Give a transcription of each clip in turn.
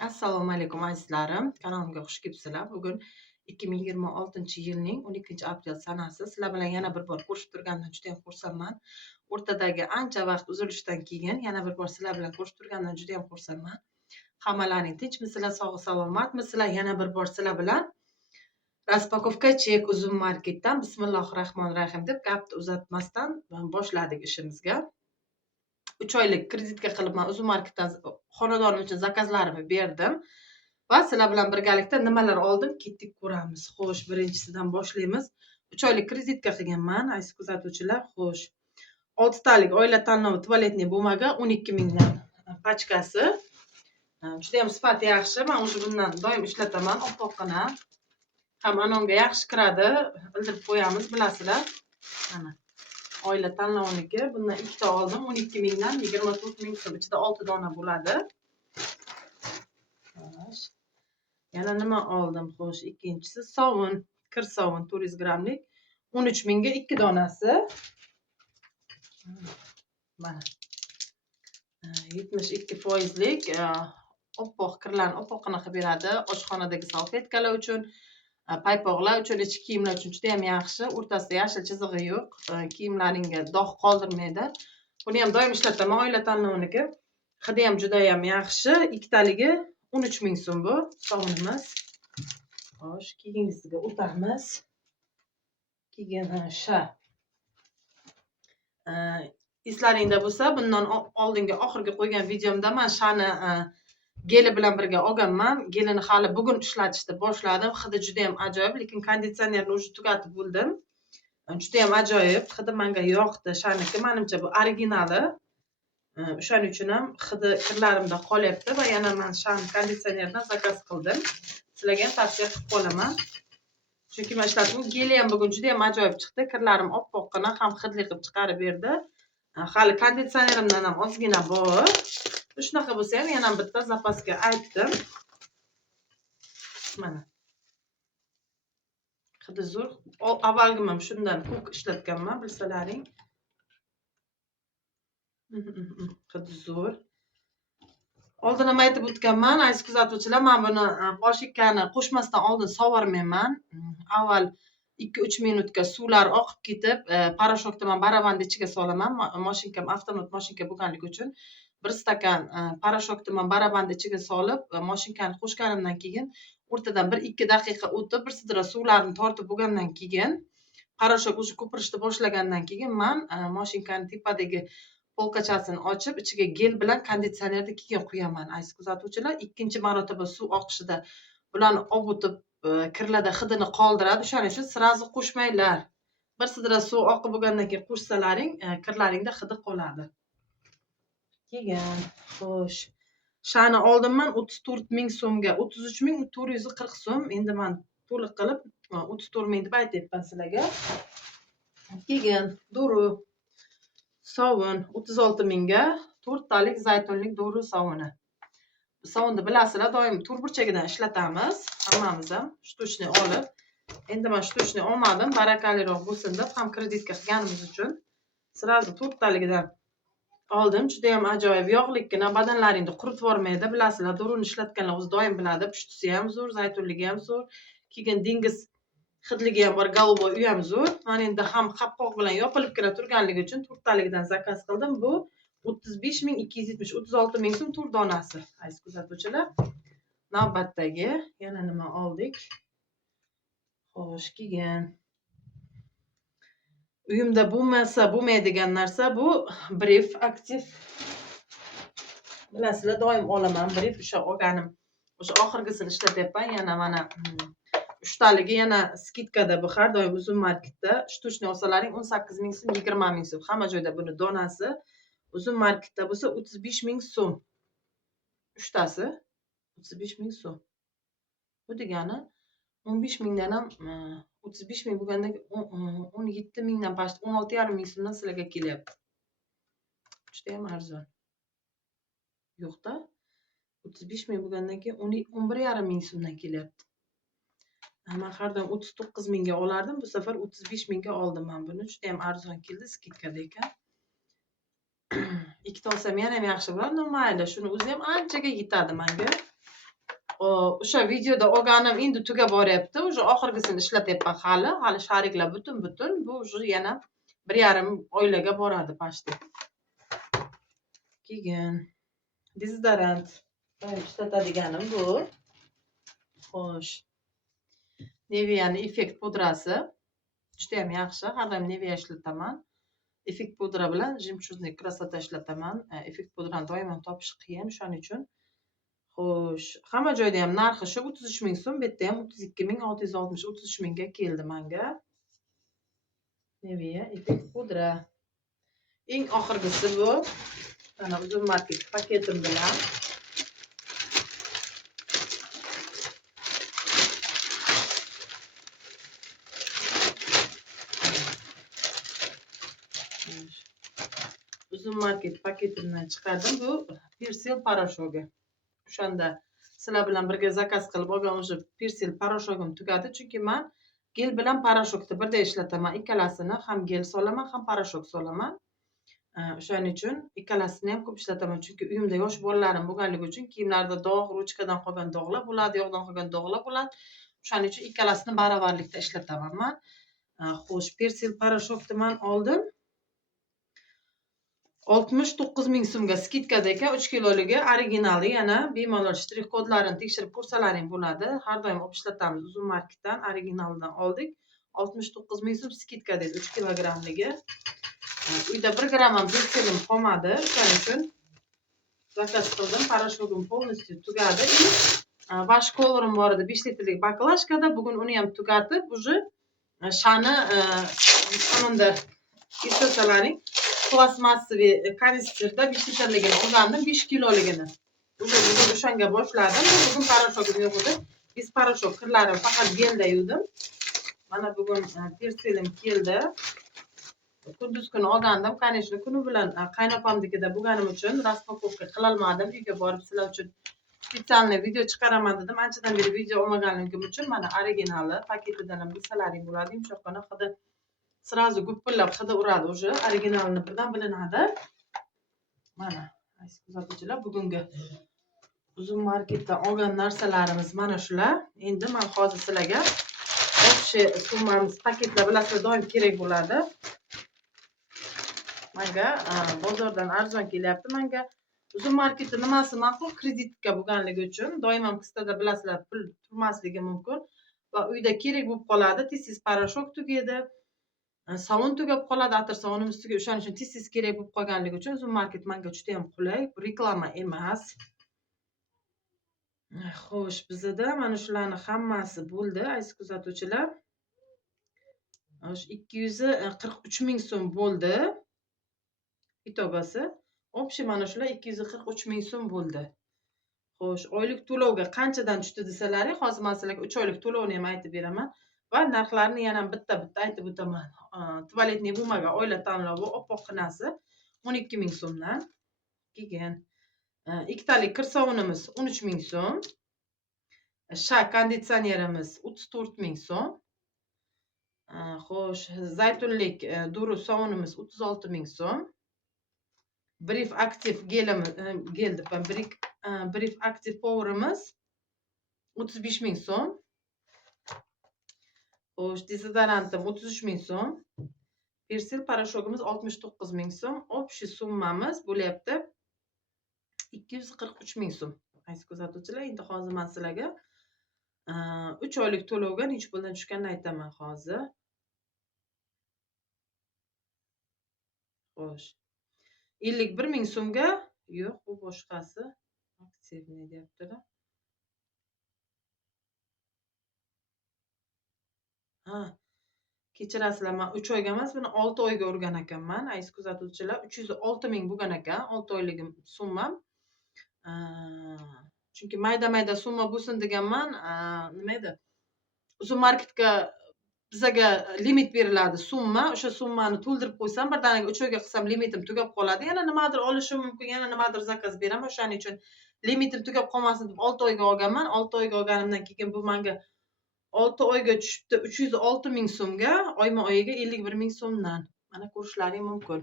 Assalomu alaykum azizlarim. Kanalimga xush kelibsizlar. Bugun 2026-yilning 12-aprel sanasi. Sizlar bilan yana bir bor ko'rishib turganimdan juda ham xursandman. O'rtadagi ancha vaqt uzilishdan keyin yana bir bor sizlar bilan ko'rishib turganimdan juda ham xursandman. Hammalaring tinchmisizlar, sog' salomatmisizlar? Yana bir bor sizlar bilan raspakovka chek uzum marketdan bismillohir-rohmanir-rohim deb gapni uzatmasdan boshladik ishimizga. 3 oylik kreditka qilib men uzum marketdan xonadonim uchun zakazlarimni berdim va sizlar bilan birgalikda nimalar oldim ketdik ko'ramiz. Xo'sh, birinchisidan boshlaymiz. 3 oylik kreditka qilganman, aziz kuzatuvchilar. Xo'sh, 6 talik oila tanlovi tualetniy bumaga 12 mingdan pachkasi. Juda ham sifati yaxshi. Men o'sha bundan doim ishlataman, oppoqqina. Ham anonga yaxshi kiradi. Bildirib qo'yamiz, bilasizlar. Mana oila tanloviniki. Bundan ikkita oldim. 12 mingdan 24 ming so'm. Ichida 6 dona bo'ladi. Xo'sh. Yana nima oldim? Xo'sh, ikkinchisi sovun, kir sovun 400 grammlik 13 mingga 2 donasi. Mana 72%lik oppoq kirlarni oppoqqina qilib beradi. Oshxonadagi salfetkalar uchun, paypoqlar uchun, ichki kiyimlar uchun juda ham yaxshi. O'rtasida yashil chizig'i yo'q. Kiyimlaringga dog' qoldirmaydi. Buni ham doim ishlataman, oila tanloviniki. Hidi ham juda ham yaxshi. Ikkitaligi 13 ming so'm bu sovunimiz. Xo'sh, keyingisiga o'tamiz. Keyin sha. Eslaringda bo'lsa, bundan oldingi oxirgi qo'ygan videomda men shani geli bilan birga olganman. Gelini hali bugun ishlatishni boshladim. Hidi juda ham ajoyib, lekin konditsionerni o'sha tugatib bo'ldim. Juda ham ajoyib, hidi menga yoqdi. Shaniki menimcha bu originali. O'shaning uchun ham hidi kirlarimda qolyapti va yana men shan konditsionerdan zakaz qildim. Sizlarga ham tavsiya qilib qolaman. Chunki men ishladim. Geli ham bugun juda ham ajoyib chiqdi. Kirlarim oppoqqina, ham hidli qilib chiqarib berdi. Hali konditsionerimdan ham ozgina bor. Shunaqa bo'lsa ham yana bitta zapasga aytdim. Mana. Hidi zo'r. Avvalgi men shundan ko'k ishlatganman, bilsalaring. Hidi zo'r. Oldin ham aytib o'tganman, aziz kuzatuvchilar, men buni boshikani qo'shmasdan oldin sovurmayman. Avval 2-3 minutga suvlar oqib ketib, parashokni men baravand ichiga solaman. Mashinkam avtomat mashinka bo'lganligi uchun 1 stakan parashokni men baravand ichiga solib, mashinkani qo'shganimdan keyin o'rtadan 1-2 daqiqa o'tib, bir sidra suvlarni tortib bo'lgandan keyin, parashok o'sha ko'pirishni boshlagandan keyin men mashinkani tepadagi polkachasini ochib, ichiga gel bilan konditsionerni keyin quyaman, aziz kuzatuvchilar. Ikkinchi marotaba suv oqishida bularni ovutib, kirlarda hidini qoldiradi. Shuning uchun sirazi qo'shmanglar. Bir sidra suv oqib bo'lgandan keyin qo'shsalaring, kirlaringda hidi qoladi. Keyin, xo'sh. Shani oldim men 34 ming so'mga, 33 ming 440 so'm. Endi men to'liq qilib 34 ming deb aytayapman sizlarga. Keyin do'ru sovun 36 mingga 4 talik zaytunlik do'ru sovuni. Sovunni bilasizlar, doim tur burchagidan ishlatamiz. Hammamiz ham shtuchni olib. Endi men shtuchni olmadim, barakaliroq bo'lsin deb, ham kreditka qilganimiz uchun sirazi 4 taligidan oldim. Juda ham ajoyib, yog'likkina, badanlaringni quritib yormaydi. Bilasizlar, do'runi ishlatganlar o'zi doim biladi. Pushtisi ham zo'r, zaytunligi ham zo'r. Keyin dengiz hidligi ham bor, голубой uy ham zo'r. Men endi ham qopqoq bilan yopilibgina turganligi uchun 4 taligidan zakaz qildim. Bu 35.270, 36 ming so'm tur donasi, aziz kuzatuvchilar. Navbatdagi yana nima oldik? Xo'sh, keyin uyimda bo'lmasa bo'lmaydigan narsa bu Brief aktiv. Bilasizlar, doim olaman Brief, o'sha olganim. O'sha oxirgisini ishlatyapman. Yana mana 3 taligi yana skitkada bu har doim uzum marketda. Shtuchni olsalaring 18 ming so'm, 20 ming so'm. Hamma joyda buni donasi. Uzum marketda bo'lsa 35 ming so'm. 3 tasi 35 ming so'm. Bu degani 15 mingdan ham 35 ming bo'lganda 17 mingdan past 16,5 ming so'mdan sizlarga kelyapti. Juda ham arzon. Yo'q-da. 35 ming bo'lgandan keyin 11,5 ming so'mdan kelyapti. Men har doim 39 mingga olardim, bu safar 35 mingga oldim men buni. Juda ham arzon keldi, skitkada ekan. Ikkita olsam yana ham yaxshi bo'ladi, mayli, shuni o'zi ham anchaga yetadi menga. o'sha videoda olganim endi tugab boryapti. Уже oxirgisini ishlatyapman hali. Hali shariklar butun. Bu уже yana 1,5 oylarga boradi почти. Keyin dezodorant doim ishlatadiganim bu. Xo'sh. Nivea'ning effekt pudrasi. Juda ham yaxshi. Har doim Nivea ishlataman. Effekt pudra bilan жемчужный красота ishlataman. Effekt pudrani doimo topish qiyin, shuning uchun. Xo'sh, hamma joyda ham narxi shu 33 ming so'm, bu yerda ham 32.660, 33 mingga keldi menga. Nivea effekt pudra. Eng oxirgisi bu. Mana uzun market paketim bilan. Uzun market paketimdan chiqardim. Bu Persil poroshogi. O'shanda sizlar bilan birga zakaz qilib olgan o'sha Persil poroshogim tugadi, chunki men gel bilan poroshokni birga ishlataman. Ikkalasini ham gel solaman, ham poroshok solaman. O'shaning uchun ikkalasini ham ko'p ishlataman, chunki uyimda yosh bolalarim bo'lganligi uchun kiyimlarda dog', ruchkadan qolgan dog'lar bo'ladi, yog'dan qolgan dog'lar bo'ladi. O'shaning uchun ikkalasini barobarlikda ishlataman men. Xo'sh, Persil poroshokni men oldim. 69 ming so'mga skidkada ekan, 3 kiloligi originali, yana bemalol shtrix kodlarini tekshirib ko'rsalaring bo'ladi. Har doim olib ishlatamiz. Uzun marketdan originaldan oldik. 69 ming so'm skidka dedi, 3 kilogramligi. Uyda 1 gram ham persilim qolmadi, shuning uchun zakaz qildim. Poroshogim полностью tugadi. Vash kolorim bor edi 5 litrlik baklashkada. Bugun uni ham tugatib, уже shani hamda istasalaring plastmassaviy kanistrda 5 litrligini olgandim, 5 kiloligini. Bugun o'shanga boshladim. Bugun poroshogim yo'q edi. Biz poroshok kirlarim faqat gelda yuvdim. Mana bugun persilim keldi. Kunduz kuni olgandim. Конечно, kuni bilan qaynopamnikida bo'lganim uchun raspakovka qila olmadim. Uyga borib sizlar uchun spesialniy video chiqaraman dedim. Anchadan beri video olmaganligim uchun mana originali paketidan ham bilsalaring bo'ladi. Yumshoqqina hidi sразу gupillab hidi uradi уже. Originalini birdan bilinadi. Mana, aziz kuzatuvchilar, bugungi uzun marketdan olgan narsalarimiz mana shular. Endi men hozir sizlarga общий summamiz paketlar bilasizlar doim kerak bo'ladi. Menga bozordan arzon kelyapti. Menga uzun marketda nimasi ma'qul? Kreditka bo'lganligi uchun doim ham qistada bilasizlar pul turmasligi mumkin va uyda kerak bo'lib qoladi. Tez poroshok tugaydi. Savun tugab qoladi, atir savunimiz tugaydi. O'shaning uchun tez kerak bo'lib qolganligi uchun uzun market menga juda ham qulay. Bu reklama emas. Xo'sh, bizda mana shularning hammasi bo'ldi, aziz kuzatuvchilar. 243 ming so'm bo'ldi. Itobasi. Общий mana shular 243 ming so'm bo'ldi. Xo'sh, oylik to'lovga qanchadan tushdi desalaring, hozir men sizlarga 3 oylik to'lovni ham aytib beraman va narxlarini yana bitta aytib o'taman. Tualetniy bo'lmagan oila tanlovi oppoqqinasi 12 ming so'mdan. Keyin ikkitalik kir sovunimiz 13 ming so'm. Sha konditsionerimiz 34 ming so'm. Xo'sh, zaytunlik duru sovunimiz 36 ming so'm. Brief Active Brief Active Power'imiz 35 ming so'm. Xo'sh, dezodorantim 33 ming so'm. Persil poroshogimiz 69 ming so'm. Общий summamiz bo'lyapti 243 ming so'm. Aziz kuzatuvchilar, endi hozir men sizlarga 3 oylik to'lovga necha puldan tushganini aytaman hozir. Xo'sh. 51 ming so'mga, yo'q, bu boshqasi. Aksiyni deyaptilar. Kechirasizlar, men 3 oyga emas, buni 6 oyga urgan ekanman. Aziz kuzatuvchilar, 306 ming bo'lgan ekan 6 oyligim summam. Chunki mayda summa bo'lsin deganman. Nima edi? Uzun marketga bizga limit beriladi summa. O'sha summani to'ldirib qo'ysam, birdaniga 3 oyga qilsam limitim tugab qoladi. Yana nimadir olishim mumkin, yana nimadir zakaz beraman. O'shaning uchun limitim tugab qolmasin deb 6 oyga olganman. 6 oyga olganimdan keyin bu menga 6 oyga tushibdi 306 ming so'mga, oyma-oyiga 51 ming so'mdan. Mana ko'rishlaring mumkin.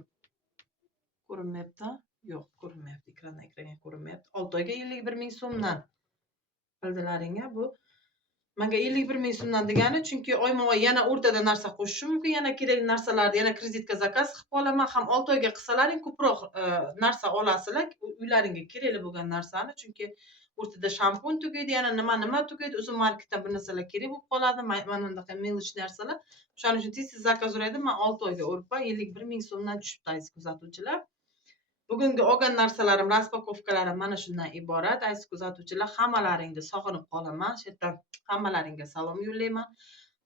Ko'rinmayapti? Yo'q, ko'rinmayapti. Ekranga ko'rinmayapti. 6 oyga 51 ming so'mdan. bildilaringga bu menga 51 ming so'mdan degani, chunki oyma-oy yana o'rtada narsa qo'shishim mumkin, yana kerakli narsalarni yana kreditka zakaz qilib olaman. Ham 6 oyga qilsalaring ko'proq narsa olasizlar, uylaringga kerakli bo'lgan narsani, chunki o'rtada shampun tugaydi, yana nima tugaydi, uzun marketdan bir narsalar kerak bo'lib qoladi. Mana bunaqa melish narsalar. Shuning uchun tez zakaz uraydim. Men 6 oyga uribman, 51 ming so'mdan tushibdi aziz kuzatuvchilar. Bugungi olgan narsalarim, raspakovkalarim mana shundan iborat. Aziz kuzatuvchilar, hammalaringni sog'inib qolaman. Shu yerdan hammalaringga salom yo'llayman.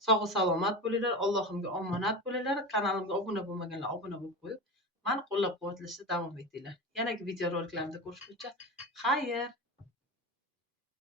Sog' salomat bo'linglar, Allohimga omonat bo'linglar. Kanalimga obuna bo'lmaganlar obuna bo'lib qo'yib, meni qo'llab-quvvatlashda davom etinglar. Yanagi videoroliklarda ko'rishguncha xayr.